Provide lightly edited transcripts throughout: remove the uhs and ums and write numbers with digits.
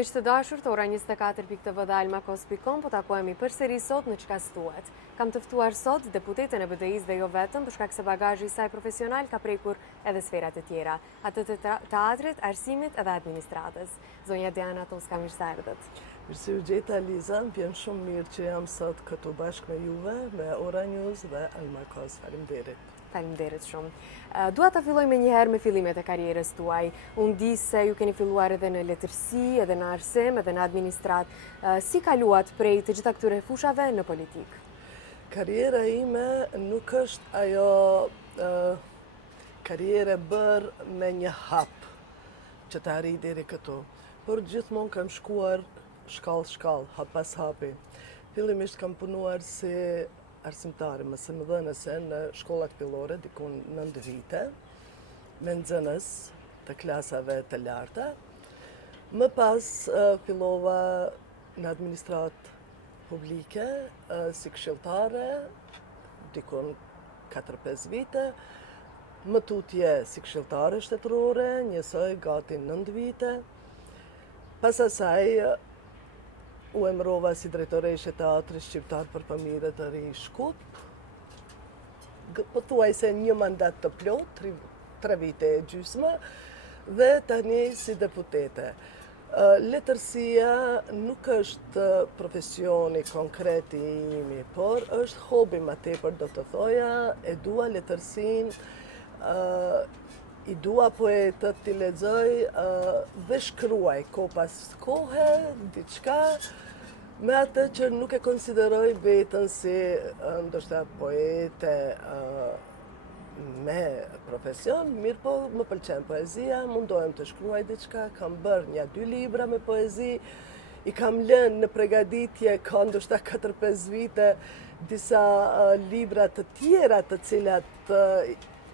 Miq të dashur, ora 24.tv dhe almakos.com, po takohemi përsëri sot në Çka s'tuhet. Kam të ftuar sot deputetën e BDI-s dhe jo vetëm, për shkak se bagazhi i saj profesional ka prekur edhe sferat e tjera, atë të teatrit, arsimit edhe administratës. Zonja Diana Toska, mirë se erdhët. Mirë se u gjeta, Liza, më vjen shumë mirë që jam sot këtu bashkë me juve, me Ora News dhe Almakos. Faleminderit. Faleminderit shumë. Dua ta filloj me njëherë me fillimet e karrierës tuaj. Unë di se ju keni filluar edhe në letërsi, edhe në arsim, edhe në administrat. Si kaluat prej të gjitha këtyre fushave në politikë? Karriera ime nuk është ajo karriere bërë me një hap që të arri deri këtu. Por gjithmonë kam shkuar shkallë, hap pas hapi. Fillimisht kam punuar si arsimtare, mësimdhënëse në shkollat fillore, dikun 9 vite, me nxënës të klasave të larta. Më pas fillova në administrat publike, si këshilltare, dikun 4-5 vite, më tutje si këshilltare shtetërore, njësoj gati 9 vite. Pas asaj, u emrova si drejtoreshe teatrit shqiptar për familje të ri Shkup. Pothuajse një mandat të plot, 3 vite e gjysmë, dhe tani si deputete. Letërsia nuk është profesioni konkret i imi, por është hobi më tepër, do të thoja, e dua letërsin, i dua poetët, t'i lexoj dhe shkruaj ko pas kohe, diçka, me atë që nuk e konsideroj vetën si ndoshta poete me profesion, mirë po më pëlqen poezia, mundohem të shkruaj diçka, kam bërë 1-2 libra me poezi, i kam lënë në pregaditje ka ndoshta 4-5 vite disa libra të tjera të cilat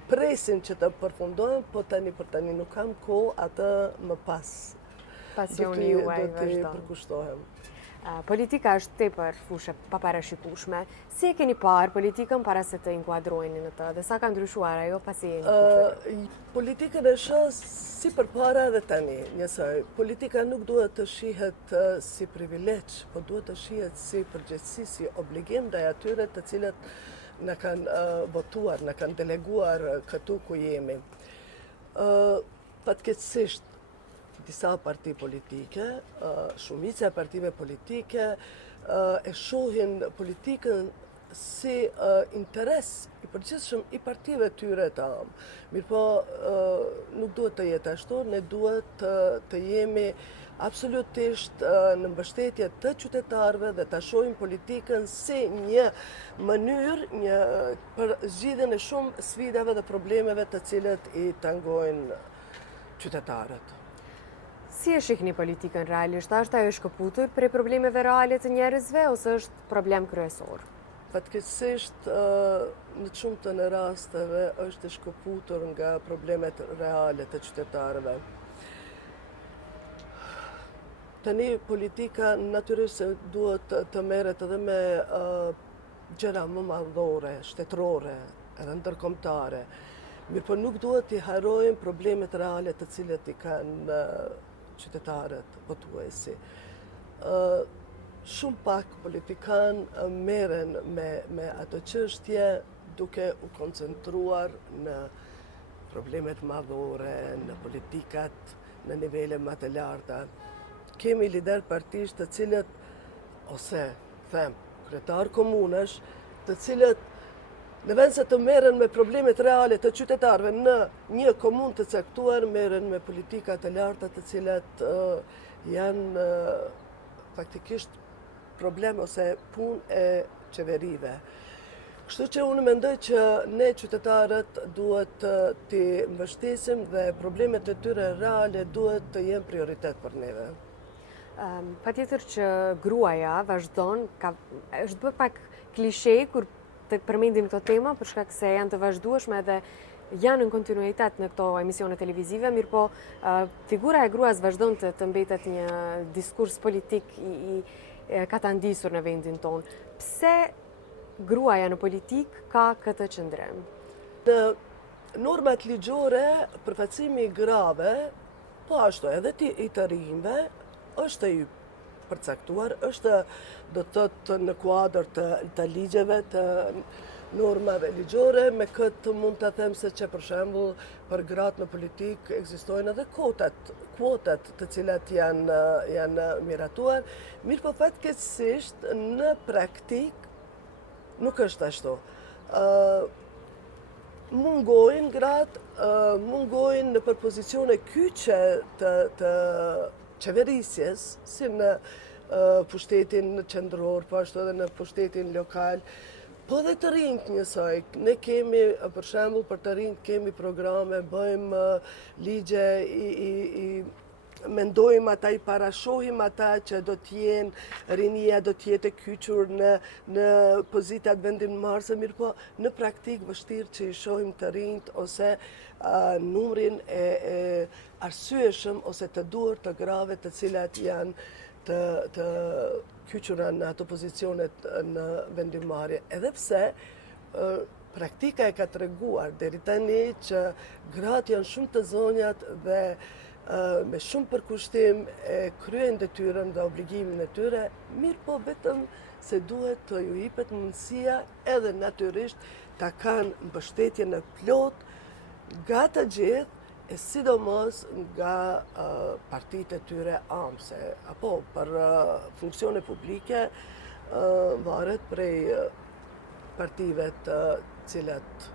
presin që të përfundohen, po tani për tani nuk kam kohë, atë më pas. Pasioni juaj do t'i vazhdon. përkushtohem. Politika është tepër fushë pa parashikueshme. Si e keni parë politikën para se të inkuadroheni në të, dhe sa ka ndryshuar ajo pasi jeni fushë? Politikën e shoh si përpara dhe tani, njësoj. Politika nuk duhet të shihet si privilegj, po duhet të shihet si përgjegjësi, si obligim ndaj atyre të cilët në kanë votuar, në kanë deleguar këtu ku jemi. Fatkeqësisht, disa parti politike, shumica e partive politike, e shohin politikën si interes i përgjithshëm i partive tyre të amë. Mirë po, nuk duhet të jetë ashtu, ne duhet të jemi absolutisht në mbështetje të qytetarëve dhe të shohim politikën si një mënyrë për zgjidhjen e shumë sfidave dhe problemeve të cilët i tangojnë qytetarët. Si e shihni politikën realisht? Është ajo shkëputur prej problemeve reale të njerëzve ose është problem kryesor? Fatkeqësisht, në shumë të në rasteve është e shkëputur nga problemet reale të qytetarëve. Tani politika natyrisht se duhet të merret edhe me gjëra më madhore, shtetërore, edhe ndërkombëtare. Mirë po nuk duhet t'i harrojmë problemet reale të cilët i kanë qytetarët votuesi. Shumë pak politikan merren me ato çështje duke u koncentruar në problemet madhore, në politikat në nivele më të larta. Kemi lider partish të cilët, ose kryetar komunesh, të cilët në vend se të merren me problemet reale të qytetarëve në një komunë të caktuar, merren me politika të larta të cilat janë faktikisht problem ose punë e qeverive. Kështu që unë mendoj që ne qytetarët duhet t'i mbështesim dhe problemet e tyre reale duhet të jenë prioritet për neve. Patjetër që gruaja vazhdon, është bërë pak klishej kur të përmendim këto tema, për shkak se janë të vazhdueshme dhe janë në kontinuitet në këto emisione televizive, mirë po figura e gruas vazhdon të mbetet një diskurs politik i katandisur në vendin tonë. Pse gruaja në politik ka këtë qëndrim? Në normat ligjore, përfaqësimi i grave, po ashtu edhe i të rinjve, është e përcaktuar, është do të thotë në kuadër të ligjeve, të normave ligjore, me këtë mund të them se që për shembull për gratë në politikë ekzistojnë edhe kvotat të cilat janë miratuar, mirë po fatkeqësisht në praktik nuk është ashtu. Mungojnë gratë, mungojnë në përpozicione kyçe të qeverisjes, si në pushtetin qendror, po ashtu edhe në pushtetin lokal, po dhe të rinjt njësoj. Ne kemi, për shembull, për të rinjt kemi programe, bëjmë ligje, mendojmë ata, i parashohim ata që do t'jenë, rinia do t'jetë e kyçur në pozitat vendimmarrëse, mirë po në praktik vështirë që i shohim të rinjt ose numrin e arsyeshëm ose të duhur të grave të cilat janë të kyçura në ato pozicionet në vendimmarrje. Edhe pse praktika e ka treguar deri tani që gratë janë shumë të zonjat dhe me shumë përkushtim e kryejnë detyrën dhe obligimin e tyre, mirë po vetëm se duhet të ju jepet mundësia edhe natyrisht ta kanë mbështetjen e plotë nga të gjithë, e sidomos nga partitë e tyre amse, apo për funksione publike varet prej partive të cilat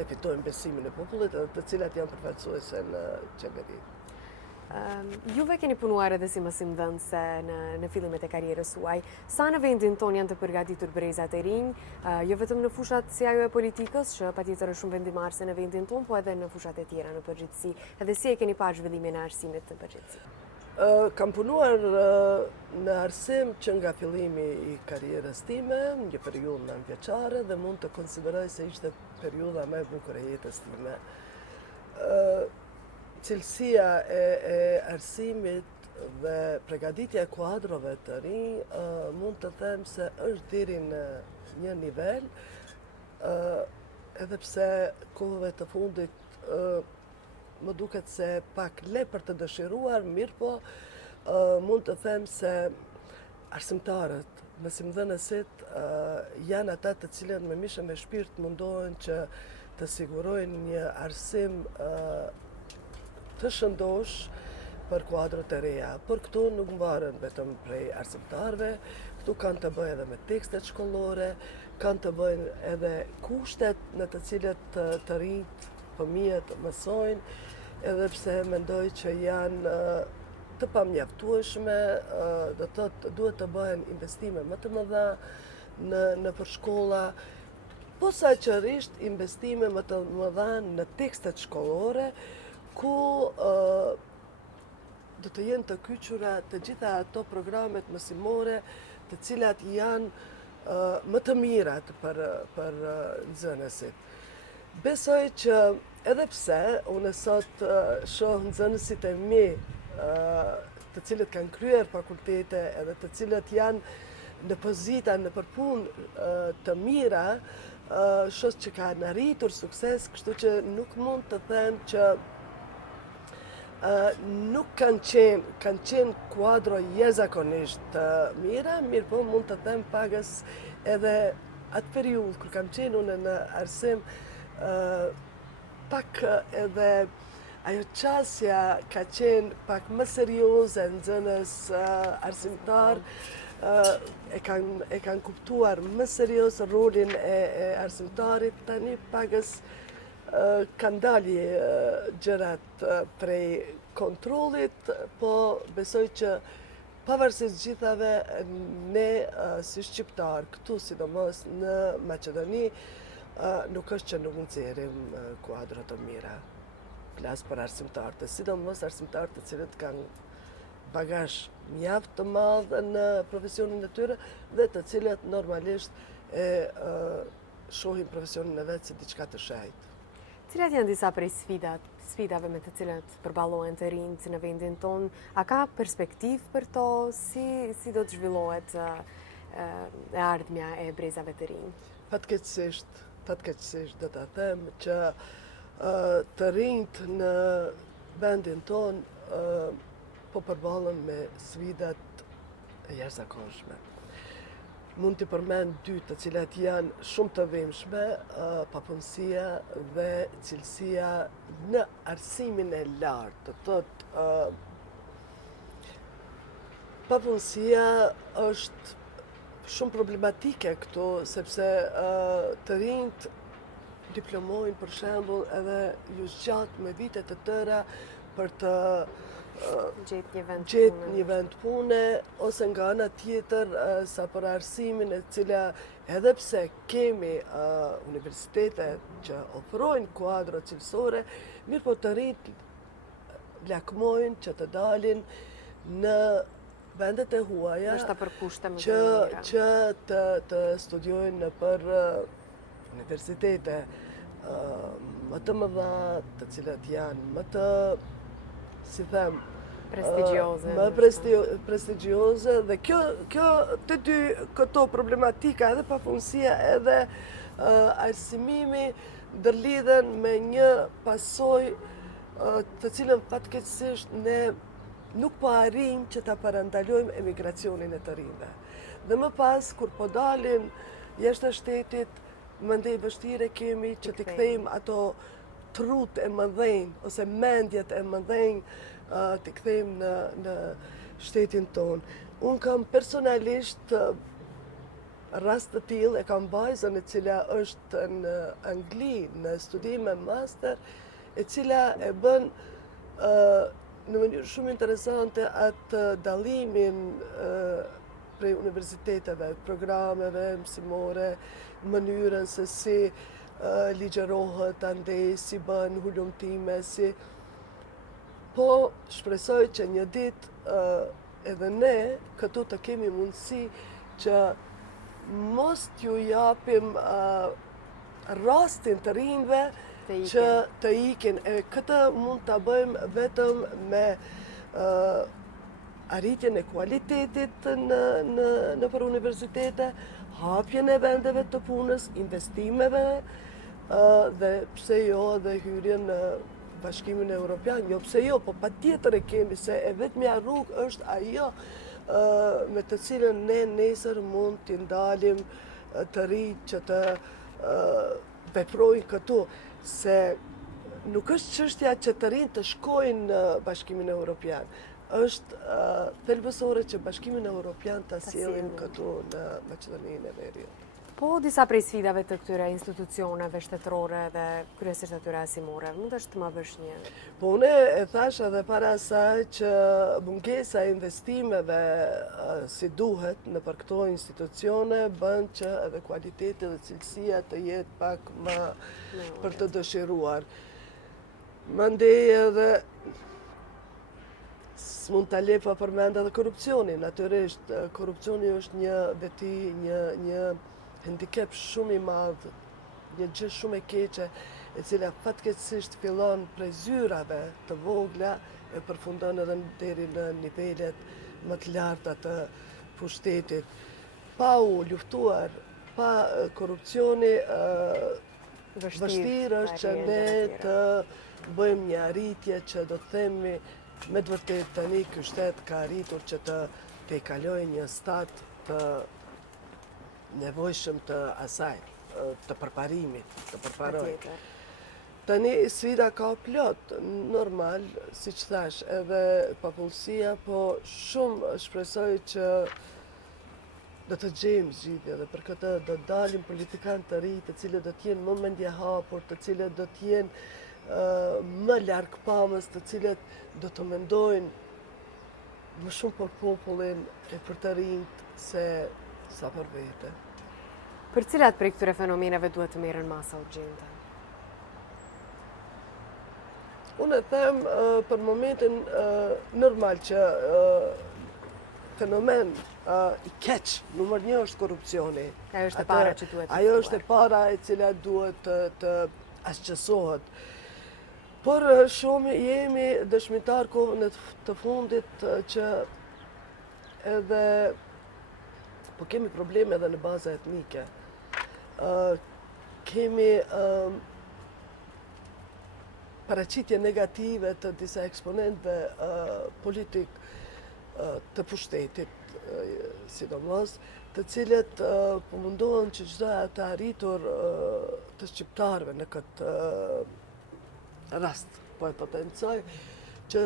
e fitojnë besimin e popullit dhe të cilat janë përfaqësuese në qeveri. Juve keni punuar edhe si mësimdhënëse në fillimet e karrierës suaj. Sa në vendin ton janë të përgatitur brezat e rinj, jo vetëm në fushat si ajo e politikës, që patjetër është shumë vendimarrëse në vendin ton, po edhe në fushat e tjera në përgjithësi. Edhe si e keni parë zhvillimin e arsimit në përgjithësi? Kam punuar në arsim që nga fillimi i karrierës time, një periudhë nëntëvjeçare, dhe mund të konsideroj se ishte periudha më e bukur e jetës time. Cilësia e arsimit dhe përgatitja e kuadrove të rinj mund të them se është deri në një nivel, edhe pse kohëve të fundit më duket se pak le për të dëshiruar, mirë po mund të them se arsimtarët, mësimdhënësit janë ata të cilët me mishë me shpirt mundohen që të sigurojnë një arsim të shëndosh për kuadrët e reja. Por këtu nuk mbaren vetëm prej arsimtarëve, këtu kanë të bëjë edhe me tekstet shkollore, kanë të bëjnë edhe kushtet në të cilët të rinjt fëmijët mësojnë, edhe pse mendoj që janë të pamjaftueshme, do të thotë duhet të bëhen investime më të mëdha në përshkolla, posaçërisht investime më të mëdha në tekstet shkollore, ku do të jenë të kyçura të gjitha ato programet mësimore të cilat janë më të mirat për nxënësit. Besoj që edhe pse unë sot shoh nxënësit e mi të cilët kanë kryer fakultete edhe të cilët janë në pozita, në përpunë të mira, shoh që kanë arritur sukses, kështu që nuk mund të them që nuk kanë qenë kuadro jashtëzakonisht të mira, mirë po mund të them pagës edhe atë periudhë kur kam qenë unë në arsim, pak edhe ajo qasja ka qenë pak më serioze nxënës arsimtar, e kanë kuptuar më serios rolin e arsimtarit, tani pagës kanë dalë gjërat prej kontrollit, po besoj që pavarësisht gjithave, ne si shqiptar, këtu sidomos në Maqedoni, nuk është që nuk nxjerrim kuadro të mira. Flas për arsimtarët, sidomos arsimtarët të cilët kanë bagazh mjaft të madh në profesionin e tyre dhe të cilët normalisht shohin profesionin e vet si diçka të shehit. Cilat janë disa prej sfidave me të cilat përballohen të rinjt në vendin ton? A ka perspektivë për to? Si do të zhvillohet e ardhmja e brezave të rinj? Fatkeqësisht do ta them që të rinjt në vendin ton po përballen me sfidat e jashtëzakonshme. Mund të përmend dy të cilat janë shumë të vëmshme, papunësia dhe cilësia në arsimin e lartë. Të thotë, papunësia është shumë problematike këtu, sepse të rinjt diplomojnë për shembull edhe ju zgjat me vite të tëra për të gjetë një vend pune, ose nga ana tjetër sa për arsimin e cila edhe pse kemi universitete që ofrojnë kuadra cilësore, mirë po të rinjt lakmojnë që të dalin në vendet e huaja që të studiojnë në për universitete më të mëdha, të cilat janë më të, si them, prestigjioze, dhe kjo të dy këto problematika, edhe papunësia edhe arsimimi, ndërlidhen me një pasojë të cilën fatkeqësisht ne nuk po arrijmë që ta parandalojmë emigracionin e të rinjve. Dhe më pas, kur po dalin jashtë shtetit, mendej vështire kemi që t'i kthejmë ato trut e mëdhenj, ose mendjet e mëdhenj, t'i kthejmë në shtetin tonë. Unë kam personalisht rast të tillë, e kam vajzën e cila është në Angli në studime master, e cila e bën në mënyrë shumë interesante atë dallimin prej universiteteve, programeve mësimore, mënyrën se si ligjerohet andej, si bën hulumtime, si... Po shpresoj që një ditë edhe ne këtu të kemi mundësi që mos t'ju japim rastin të rinjve që të ikin. Këtë mund të bëjmë vetëm me arritjen e kualitetit në për universitete, hapjen e vendeve të punës, investimeve dhe pse jo dhe hyrjen në Bashkimin Evropian. Jo pse jo, po patjetër e kemi, se e vetmja rrugë është ajo me të cilën ne nesër mund t'i ndalim të rinjt që të veprojnë këtu, se nuk është çështja që të rinjt të shkojnë në Bashkimin Evropian, është thelbësore që Bashkimin Evropian ta sjellin këtu në Maqedoninë e Veriut. Po disa prej sfidave të këtyre institucioneve shtetërore dhe kryesisht atyre arsimore, mund është të më bësh një? Po unë e thash edhe para asaj që mungesa e investimeve si duhet në për këto institucione bën që edhe kualiteti dhe cilësia të jetë pak më për të dëshiruar. Mandej edhe s'mund ta lë pa përmend edhe korrupsionin. Natyrisht, korrupsioni është një veti, një handicap shumë i madh, një gjë shumë e keqe, e cila fatkeqësisht fillon prej zyrave të vogla e përfundon edhe deri në nivelet më të larta të pushtetit. Pa u luftuar pa korrupsioni, vështirë është që ne të bëjmë një arritje që do të themi me të vërtet tani ky shtet ka arritur që të kalojë një stat të nevojshëm të asaj, të përparimit, të përparoj. Tani sfida ka plot, normal, si që thash, edhe papunësia, po shumë shpresoj që do të gjejmë zgjidhje dhe për këtë do dalim politikanë të ri, të cilët do t'jenë më mendje hapur, të cilët do t'jenë më largpamës, të cilët do të mendojnë më shumë për popullin e për të rinjt se sa për vete. Për cilat prej këtyre fenomeneve duhet të merren masa urgjente? Unë e them për momentin normal që fenomen i keq, numër 1 është korrupsioni. Ajo është e para që duhet të Ajo është e para e cila duhet të asgjësohet. Por shumë jemi dëshmitar kohën të fundit që edhe po kemi probleme edhe në baza etnike. Kemi paraqitje negative të disa eksponentëve politik të pushtetit, sidomos, të cilët po mundohen që çdo të arritur të shqiptarëve në këtë rast, po e potencoj, që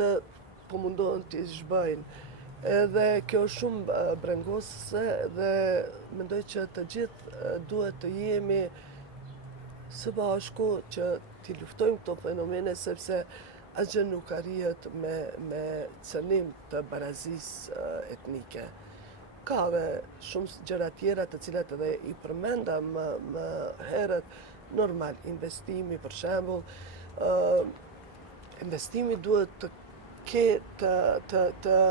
po mundohen të zhbëjnë. Edhe kjo është shumë brengosëse dhe mendoj që të gjithë duhet të jemi së bashku që t'i luftojmë këto fenomene, sepse asgjë nuk arrihet me cënim të barazisë etnike. Ka dhe shumë gjëra tjera të cilat edhe i përmenda më herët, normal, investimi për shembull, investimi duhet të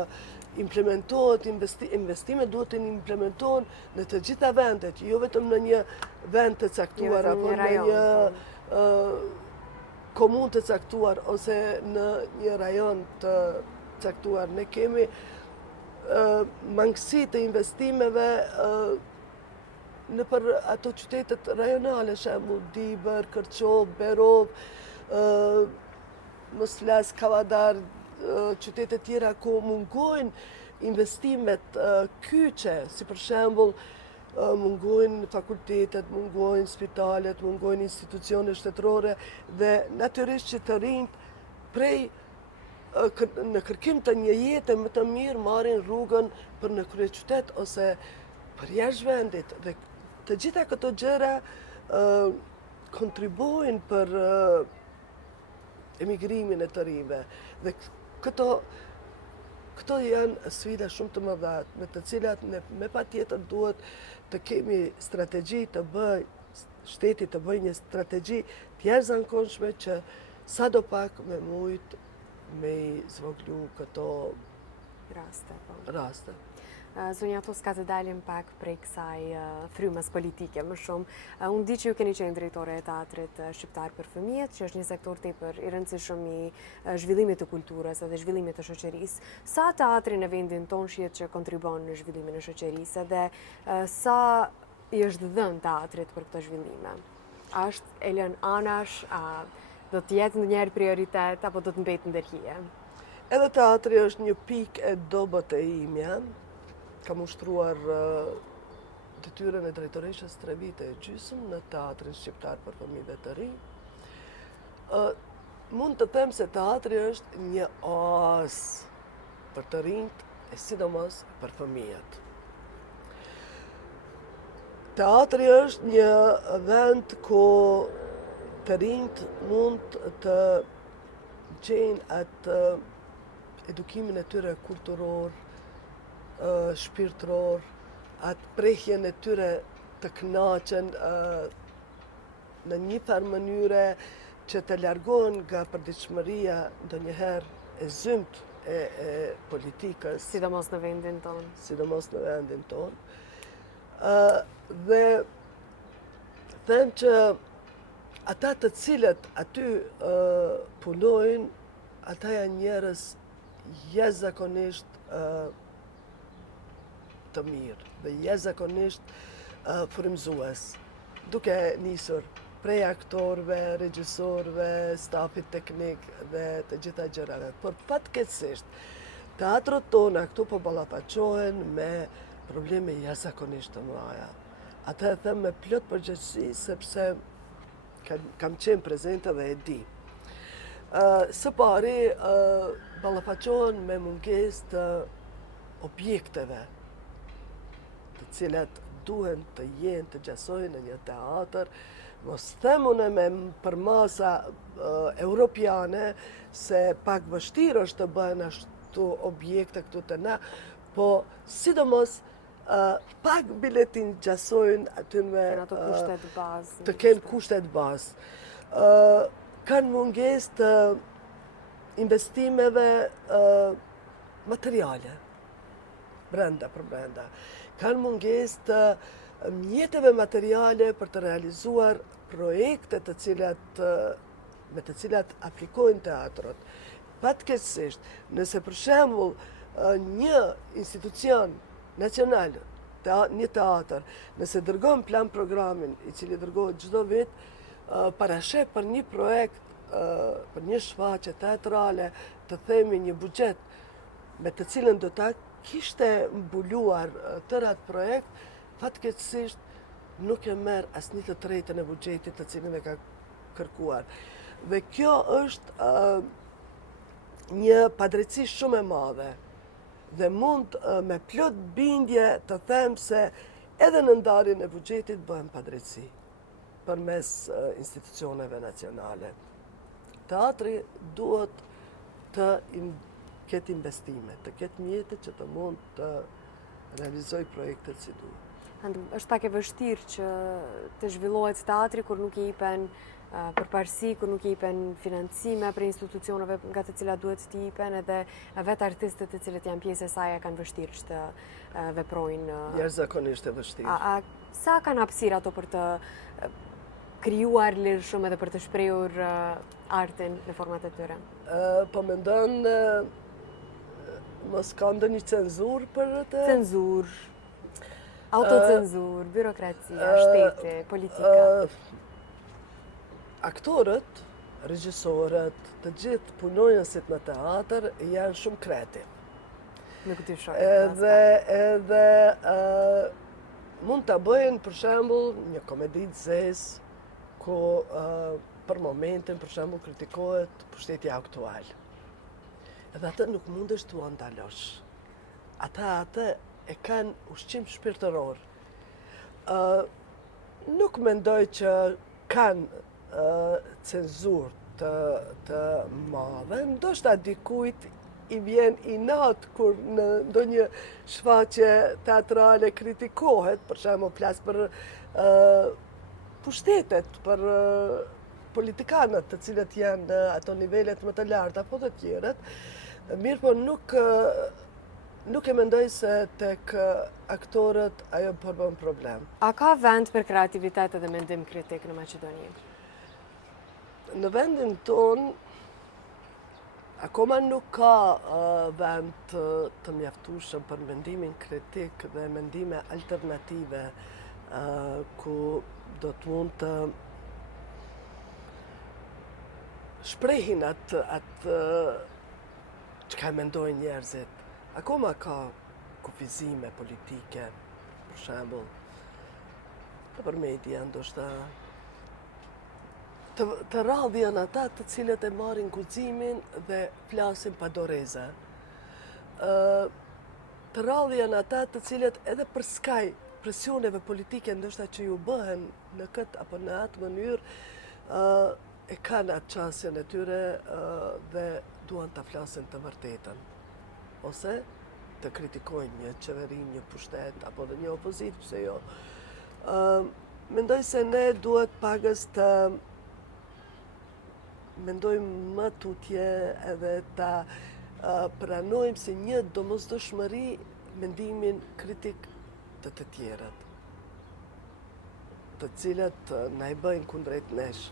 implementohet, investimet duhet të implementohen në të gjitha vendet, jo vetëm në një vend të caktuar apo në një komunë të caktuar ose në një rajon të caktuar. Ne kemi mangësi të investimeve në për ato qytetet rajonale, shembull Dibër, Kërçov, Berov, mos flas Kavadar, qytetet tjera ku mungojnë investimet kyçe, si për shembull mungojnë fakultetet, mungojnë spitalet, mungojnë institucione shtetërore dhe natyrisht që të rinjt prej në kërkim të një jete më të mirë marrin rrugën për në kryeqytet ose për jashtë vendit. Dhe të gjitha këto gjëra kontribuojnë për emigrimin e të rinjve. Dhe këto janë sfida shumë të mëdha, me të cilat ne me patjetër duhet të kemi strategji të shteti të bëjë një strategji të jashtëzakonshme që sadopak me mujt me i zvoglu këto raste. Zonja Toska, të dalim pak prej kësaj frymës politike më shumë. Unë di që ju keni qenë drejtore e teatrit shqiptar për fëmijët, që është një sektor tepër i rëndësishëm i zhvillimit të kulturës dhe zhvillimit të shoqërisë. Sa teatri në vendin tonë shihet që kontribon në zhvillimin e shoqërisë dhe sa i është dhënë teatrit për këto zhvillime? A është e lënë anash, a do të jetë ndonjëherë prioritet apo do të mbetë ndërhije? Edhe teatri është një pikë e dobët e imja. Kam ushtruar detyrën e drejtoreshës 3 vite e gjysmë në teatrin shqiptar për fëmijë të rinj. Mund të them se teatri është një oazë për të rinjt e sidomos për fëmijët. Teatri është një vend ku të rinjt mund të gjejnë atë edukimin e tyre kulturor, shpirtëror, atë prehjen e tyre të kënaqen në një farë mënyre që të largohen nga përditshmëria ndonjëherë e zymt e politikës. Sidomos në vendin tonë. Sidomos në vendin tonë. Dhe them që ata të cilët aty punojnë, ata janë njerëz jashtëzakonisht të mirë dhe jashtëzakonisht frymëzues, duke nisur prej aktorëve, regjisorëve, stafit teknik dhe të gjitha gjërave. Por fatkeqësisht, teatrët tona këtu po ballafaqohen me probleme jashtëzakonisht të mëdha. Atë e them me plot përgjegjësi sepse kam qenë prezente dhe e di. Së pari, ballafaqohen me mungesë të objekteve të cilat duhen të jenë të gjasojnë në një teatr, mos them unë për masa europiane se pak vështirë është të bëhen ashtu objekte këtu të na, po sidomos pak biletin gjasojnë aty me të kenë kushtet bazë. Kanë mungesë të investimeve materiale brenda për brenda. Kanë mungesë të mjeteve materiale për të realizuar projekte me të cilat aplikojnë teatrot. Fatkeqësisht, nëse për shembull një institucion nacional, një teatr, nëse dërgon plan programin i cili dërgohet çdo vit, parashef për një projekt për një shfaqje teatrale, të themi një buxhet me të cilën do ta kishte mbuluar tërë atë projekt, fatkeqësisht nuk e merr asnjë të tretën e buxhetit të cilin e ka kërkuar. Dhe kjo është një padrejtësi shumë e madhe. Dhe mund me plot bindje të them se edhe në ndarjen e buxhetit bëhen padrejtësi përmes institucioneve nacionale. Teatri duhet të ketë investime, të ketë mjete që të mund të realizoj projektet si duhet. Është pak e vështirë që të zhvillohet teatri kur nuk i jepen përparësi, kur nuk i jepen financime për institucioneve nga të cilat duhet t'i jepen, edhe vetë artistët të cilët janë pjesë e saj kanë vështirë që të veprojnë. Jashtëzakonisht e vështirë. Sa kanë hapësirë ato për të krijuar lirë shumë edhe për të shprehur artin në format e tyre? Po mendon mos ka ndonjë cenzurë për atë? Cenzurë, autocenzurë, byrokracia, shteti, politika. Aktorët, regjisorët, të gjithë punonjësit në teatr janë shumë kreativ. Nuk dyshoj. Edhe mund ta bëjnë për shembull një komedi të zezë ku për momentin për shembull kritikohet pushteti aktual. Edhe atë nuk mundesh t'u ndalosh. Ata e kanë ushqim shpirtëror. Nuk mendoj që kanë cenzurë të madhe, ndoshta dikujt i vjen inat kur në ndonjë shfaqje teatrale kritikohet, për shembull flas për pushtetet, për politikanët të cilët janë në ato nivelet më të larta apo të tjerët, mirë po nuk e mendoj se tek aktorët ajo përbën problem. A ka vend për kreativitet dhe mendim kritik në Maqedoni? Në vendin ton, akoma nuk ka vend të mjaftueshëm për mendimin kritik dhe mendime alternative ku do të mund të shprehin atë çka mendojnë njerëzit. Akoma ka kufizime politike, për shembull, për media, ndoshta të radhë janë ata të cilët e marrin guximin dhe flasin pa doreze. Të radhë janë ata të cilët edhe për skaj presioneve politike ndoshta që ju bëhen në këtë apo në atë mënyrë e kanë atë çësjen e tyre dhe duan ta flasin të vërtetën. Ose të kritikojnë një qeveri, një pushtet apo dhe një opozitë, pse jo. Mendoj se ne duhet pagës të mendojmë më tutje edhe ta pranojmë si një domosdoshmëri mendimin kritik të tjerët, të cilët na i bëjnë kundrejt nesh.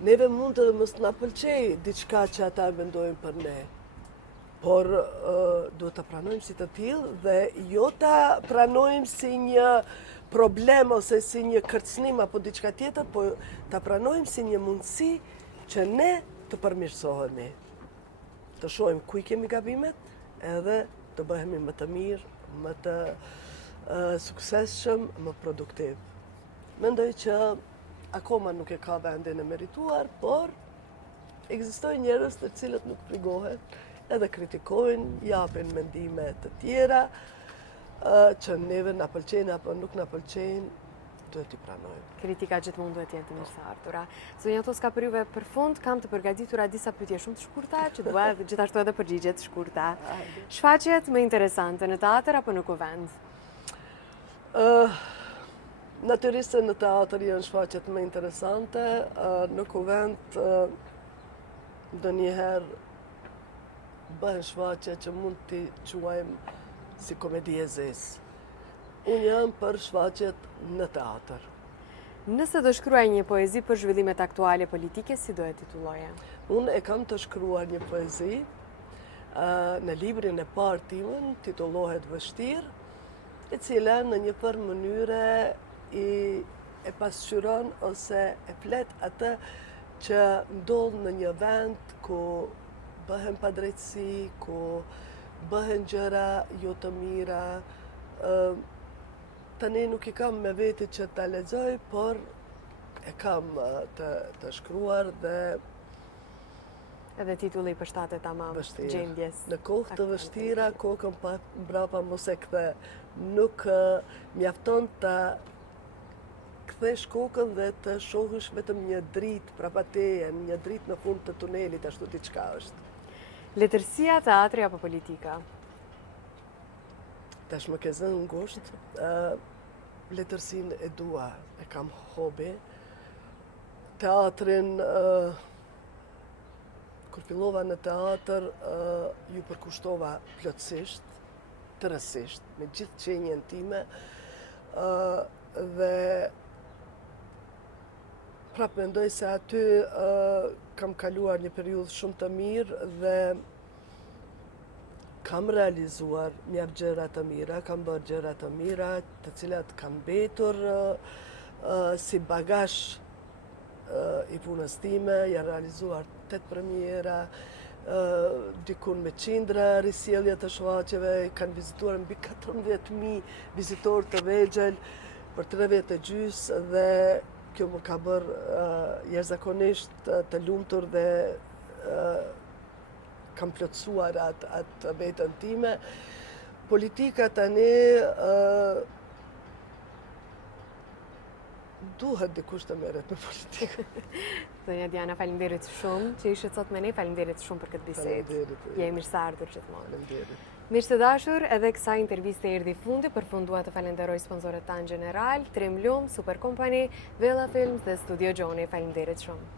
Neve mund të mos na pëlqej diçka që ata mendojnë për ne, por duhet ta pranojmë si të tillë dhe jo ta pranojmë si një problem ose si një kërcënim apo diçka tjetër, por ta pranojmë si një mundësi që ne të përmirësohemi, të shohim ku i kemi gabimet edhe të bëhemi më të mirë, më të suksesshëm, më produktiv. Mendoj që akoma nuk e ka vendin e merituar, por ekzistojnë njerëz të cilët nuk frigohen, edhe kritikojnë, japin mendime të tjera, që neve na pëlqejnë apo nuk na pëlqejnë, duhet t'i pranojmë. Kritika gjithmonë duhet jetë mirë të ardhura. Zonja Toska, për juve për fund kam të përgatitura disa pyetje shumë të shkurta, që dua gjithashtu edhe përgjigje të shkurta. Shfaqjet më interesante në teatr apo në kuvend? Natyrisht në teatr janë shfaqjet më interesante, në kuvend ndonjëherë bëhen shfaqje që mund t'i quajmë si komedi e zezë. Unë jam për shfaqjet në teatr. Nëse do shkruaj një poezi për zhvillimet aktuale politike, si do e titulloje? Unë e kam të shkruar një poezi, në librin e parë timën, titullohet Vështirë, e cila në një farë mënyre e pasqyron ose e flet atë që ndodh në një vend ku bëhen padrejtësi, ku bëhen gjëra jo të mira. Tani nuk i kam me veti që ta lexoj, por e kam të shkruar dhe Edhe titulli i përshtatet tamam vështirë. gjendjes. Në kohë të vështira, kokën pa mbrapa mos e kthe. Nuk mjafton ta kthesh kokën dhe të shohësh vetëm një dritë prapateje, një dritë në fund të tunelit, ashtu diçka është. Letërsia, teatri apo politika? Tash më ke zënë ngushtë. Letërsinë e dua, e kam hobi. Teatrin, kur fillova në teatr, ju përkushtova plotësisht, tërësisht, me gjithë qenjen time, dhe prap mendoj se aty kam kaluar një periudhë shumë të mirë dhe kam realizuar mjaft gjëra të mira, kam bërë gjëra të mira, të cilat kanë mbetur si bagazh i punës time, janë realizuar 8 premiera, dikun me qindra risjellje të shfaqjeve, kanë vizituar mbi 14.000 vizitorë të vegjël për 3 vjet e gjys dhe kjo më ka bërë jashtëzakonisht të lumtur dhe kam plotësuar atë vetën time. Politika tani duhet dikush të merret me politikën. Zonja Diana, faleminderit shumë që ishe sot me ne, faleminderit shumë për këtë bisedë. Faleminderit. Je mirëseardhur gjithmonë. Faleminderit. Miq të dashur, edhe kësaj interviste erdhi fundi, përfundua të falenderoj sponsorët tanë general, Trim Lum, Super Company, Vela Films dhe Studio Gjoni. Faleminderit shumë.